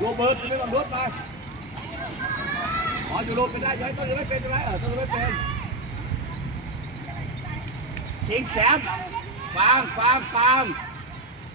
โรเบิร์ตไม่ต้องรถไปอ๋ออยู่โรเป็นได้ใช่ต้องยังไม่เป็นใช่ไหมเออต้องยังไม่เป็นชิงแชมป์ฟังฟังฟัง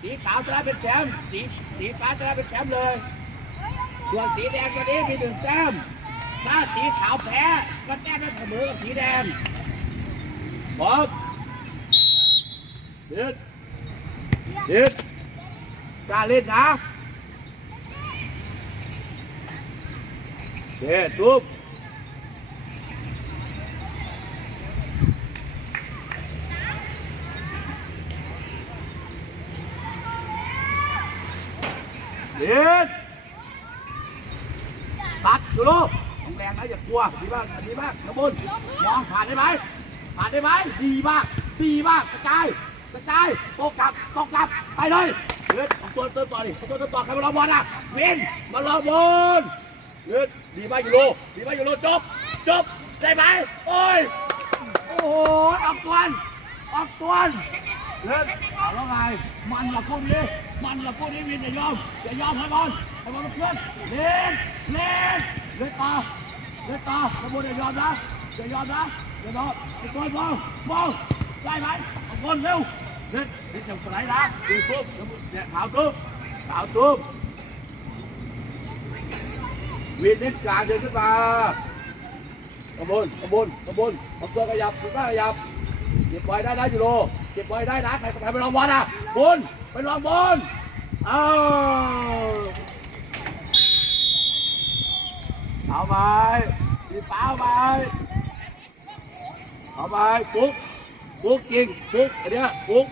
สีขาวชนะเป็นแชมป์สีสีฟ้าชนะเป็นแชมป์เลยส่วนสีแดงตัวนี้มีหนึ่งแต้มถ้าสีขาวแพ้ก็แต้มได้เสมอกับสีแดงพร้อมยืดยืดกล้าเล่นนะ เด็ดทุบยืดตัดดูลูกต้องแรงนะอย่ากลัวดีมากดีมากขบวนมองผ่านได้ไหมผ่านได้ไหมดีมากดีมากกระจายกระจายโตกลับโตกลับไปเลยเลือดเอาตัวเติมต่อดิเอาตัวเติมต่อใครมารอบอลอะวินมารอบอลเลือด ดีมากยูโรดีมากยูโรจบจบได้ไหมโอ้ยโอ้โหออกตัวออกตัวเลือดเอาแล้วไงมันกับพวกนี้มันกับพวกนี้วินอย่ายอมอย่ายอมให้บอลให้บอลเพื่อนเล่นเล่นเล่นต่อเล่นต่อขบวนอย่ายอมนะอย่ายอมนะอย่ายอมไอ้ตัวมองมองได้ไหมเอาบอลเร็วเล่นเล่นจังสไลด์นะดูตุ๊บเนี่ยขาวตุ๊บขาวตุ๊บ วินเล่นกลางเดินขึ้นมาขบวนขบวนขบวนเอาตัวขยับตัวขยับเก็บไว้ได้นะยูโรเก็บไว้ได้นะใครใครไปลองบอลอะบอลไปลองบอลเอาเอาไปีเปล่าไปเอาไปปุ๊กปุ๊กจริงปุ๊กอันเนี้ยปุ๊ก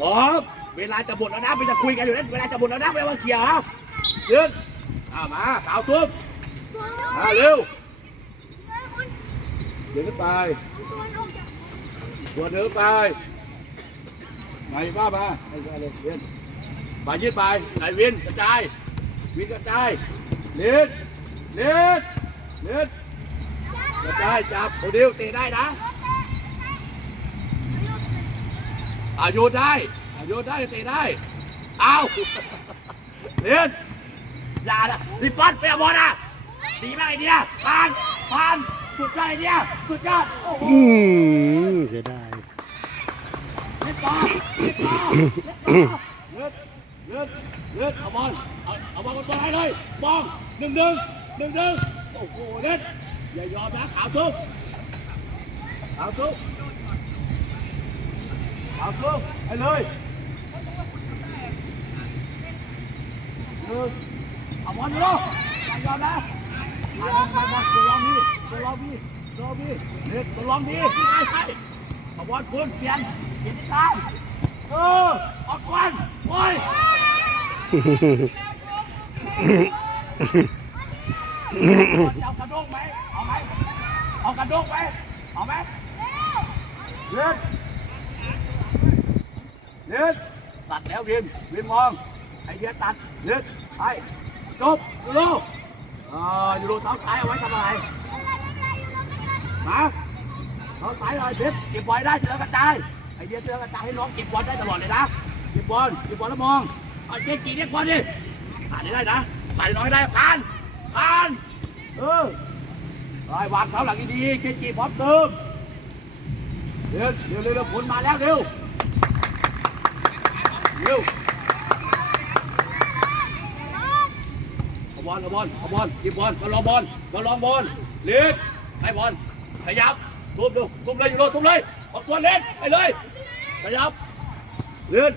พร้อมเวลาจะหมดแล้วนะไม่จะคุยกันอยู่แล้วเวลาจะหมดแล้วนะไม่ว่าเชียร์เหรอยืนเอามาขาวทุบมาเร็วเดินไปตัวเดินไปไหนบ้ามาไปเลยเวียนไปยืดไปไหนเวียนกระจายวินกระจายเลียนเลียนเลียนกระจายจับโอเดียวเตะได้นะ อาโยนได้ อาโยนได้เตะได้ เอาเลียนอย่านะรีบปั้นไปเอาบอลนะดีมากไอเดียผ่านผ่านสุดยอดไอเดียสุดยอดโอ้โหอืมเสียดายเล่นต่อเล่นต่อเล่นต่อเลือดเลือดเลือดเอาบอลเอาเอาบอลมาตัวให้เลยบอลหนึ่งหนึ่งหนึ่งหนึ่งโอ้โหเล่นอย่ายอมนะขาวทุกขาวทุก ขาวทุกให้เลยหนึ่งเอาบอลมาลูกอย่ายอมนะมาลองมาลองตัวลองพี่ตัวลองพี่ตัวลองพี่เด็กตัวลองพี่ที่ไหนใช่ขบวนคุณเปลี่ยนเปลี่ยนทิศทางเออออกก่อนโอ้ยเอากระด้งไหมเอาไหมเอากระด้งไหมเอาไหมเล่ นเล่นตัดแล้ววินวินมองไอเดียตัดเล่นไปจบดูลูกเออยูโรเท้าซ้ายเอาไว้ทำอะไรมาเท้าซ้ายเลยเพชรเก็บบอลได้เสือกระจายไอเดียเสือกระจายให้น้องเก็บบอลได้ตลอดเลยนะเก็บบอลเก็บบอลแล้วมองเอาเจ๊กีเรียกบอลดิผ่านได้ได้นะผ่านน้อยได้ผ่านผ่านเออไอ้วางเท้าหลังดีๆเจ๊กีพร้อมเติมเร็วเร็วเร็วผลมาแล้วเร็ว เร็วเอาบอลเอาบอลเอาบอลหยิบบอลมาลองบอลมาลองบอลเล่นให้บอลขยับทุบดูทุบเลยอยู่โลทุบเลยออกตัวเล่นไปเลยขยับเลื่อน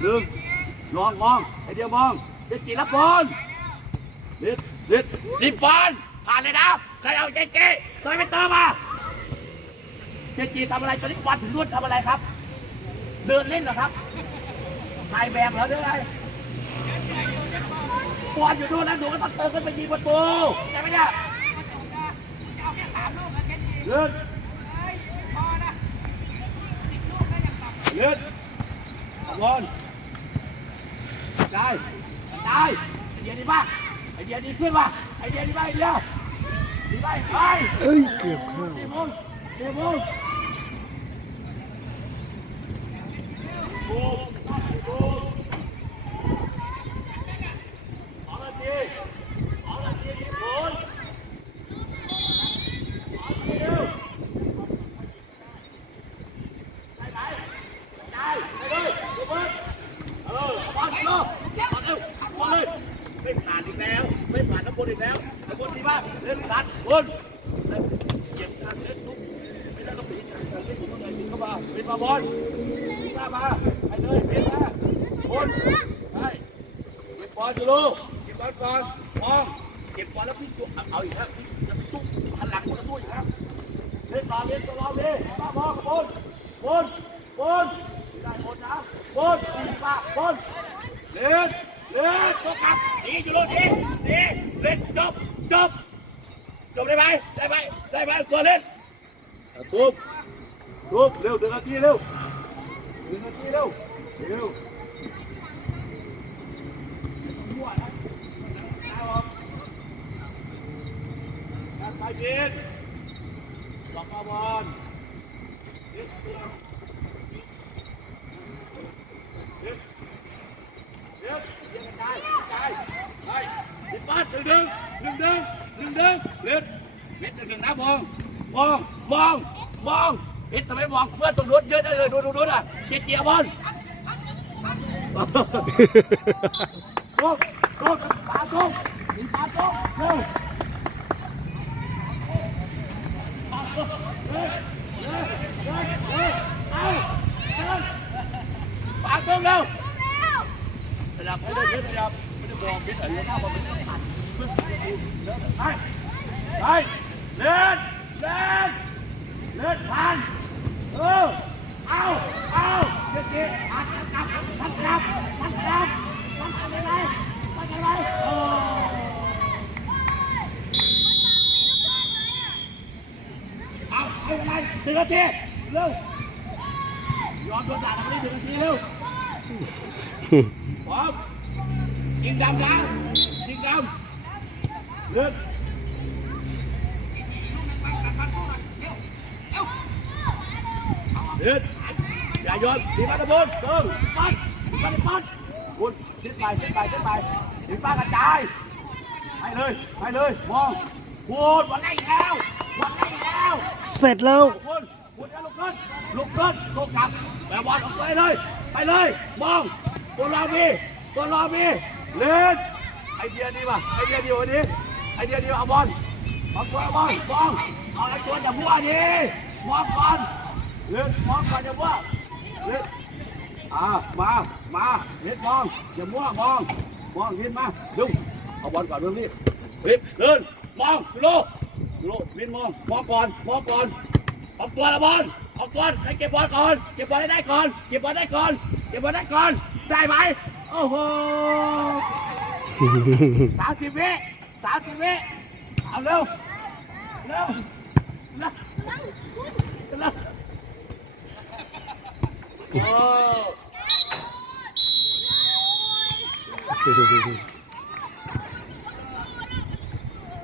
หนึ่งลองมองไอเดียวมองเด็กจีรับบอลเล่นเล่นรีบบอลผ่านเลยนะใครเอาเจ๊เจ๊ใส่ไปเติมมาเจ๊จีทำอะไรตอนนี้วันถึงรุ่นทำอะไรครับ เดินเล่นเหรอครับ ถ่ายแบบเหรอเดินอะไรบอลอยู่นู่นแล้วหนูก็ต้องเติมขึ้นไปยิงประตูใช่ไหมเนี่ยเลื่อนเลื่อนเอาบอลได้ได้ไอเดียดีมากไอเดียดีขึ้นว่ะไอเดียดีมากไอเดียดีไปไปเอ้ยเกือบเข้าสี่โมงสี่โมง เล่นรัดคนเก็บกาเล่นทุกไม่ได้ก็ปีนกาเล่นทุกคนเลยปีนเข้ามาปีนมาบอลปีามาไปเลยปีนมาคนไปเก็บบอลอยู่ลกเก็บอลก่อนมงเก็บบอลแล้วพี่ตัวเอาอีกแล้วงสู้หันหลังคนละสู้อีกแล้เล่นต่อเล่นต่อเราเล่นมาขับบอบอบอได้บอนะบนบอเล่นเล่นตัวกลับดีอยู่ลูกดีดีเล่นจบจบ จบได้ไหมได้ไหมได้ไหมตัวเล่นทุบลุกเร็วเดินนาทีเร็วเดินนาทีเร็วเร็วมั่วนะเอาออกการไปเย็นหลอกมาบอลเด็ดเด็ดเด็ดเด็ดเด็ดกระจายกระจายไปติดบ้านหนึ่งหนึ่งหนึ่งหนึ่ง หนึ่งหนึ่งเล็ดเล็ดหนึ่งหนึ่งนะมองมองมองมองพิษทำไมมองเพื่อนตรงนู้นเยอะจังเลยดูดูดูน่ะเจียเจียบอลโก้โก้ปาโก้มีปาโก้เร็วปาโก้เร็วเร็วเร็วเร็วเอาเร็วปาโก้เร็วขยับให้เลยขยับไม่ได้บอกพิษอะไรหน้าบอลมันผ่านเพื่อนเร็วไปไปเล่นเล่นเลือด พันเออเอาเอาเจ๊เจ๊พันกลับพันกลับพันกลับพันอะไรพันอะไรโเลือดเด็ดอย่าโยนดีมาตะบนเติมปัดปัดปัดคุณคิดไปคิดไปคิดไปดีป้ากระจายไปเลยไปเลยมองพูดวันไล่แล้ววันไล่แล้วเสร็จแล้วคุณคุณจะลุกขึ้นลุกขึ้นลุกกลับแบบบอลออกไปเลยไปเลยมองตัวรอมีตัวรอมีเล่นไอเดียดีป่ะไอเดียดีวันนี้ ไอเดียดีเอาบอลมองตัวบอลมองเอาไอ้ตัวอย่ามั่วดิมองก่อนเล่นมองก่อนอย่ามั่วเล่นอ่ามามาเล่นมองอย่ามั่วมองมองเล่นมาดูเอาบอลก่อนเรื่องนี้รีบเดินมองดูโลดูโลวินมองมองก่อนมองก่อนออกตัวละบอลออกตัวให้เก็บบอลก่อนเก็บบอลได้ก่อนเก็บบอลได้ก่อนเก็บบอลได้ก่อนได้ไหมโอ้โหสามสิบวิ สามสิบวิเอาเร็วเร็วเร็วเร็วโอ้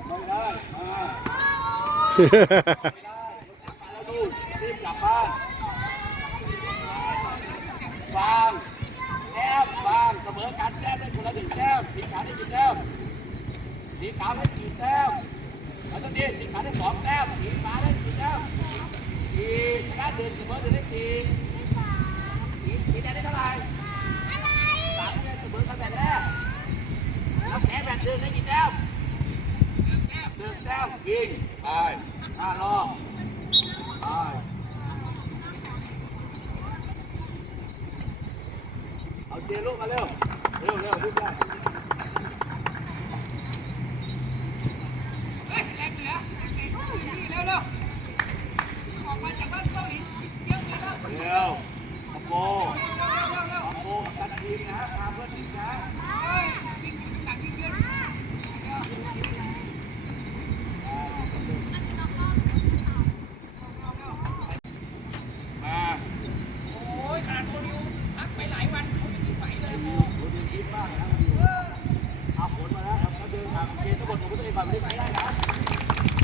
ไม่ได้อ่าไม่ได้แล้วดูรีบกลับบ้านฟางแต้มฟางเสมอกันแต้มได้คนละหนึ่งแต้มสีขาวได้กี่แต้ม สีขาวได้กี่แต้มแล้วตอนนี้สีขาวได้สองแต้มสีฟ้าได้กี่แต้มสีชนะหนึ่งเสมอหนึ่งได้สี่สีสีแดงได้เท่าไหร่สามคะแนนเสมอกันแบบแรกแล้วแพ้แบบหนึ่งได้กี่แต้มหนึ่งแต้มยิงไปห้ารอบไปเอาเจลูกมาเร็วเร็วเร็วรีบได้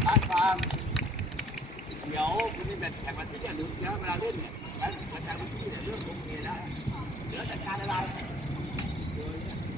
ด้านฟาร์มเดี๋ยวคุณนี่แบบแข่งวันที่เนี่ยหรือเวลาเล่นเนี่ยการกระจายพื้นที่เนี่ยเรื่องโอเคนะเดี๋ยวจัดการอะไร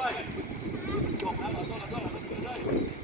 ด้วยจบแล้วขอโทษขอโทษขอโทษเ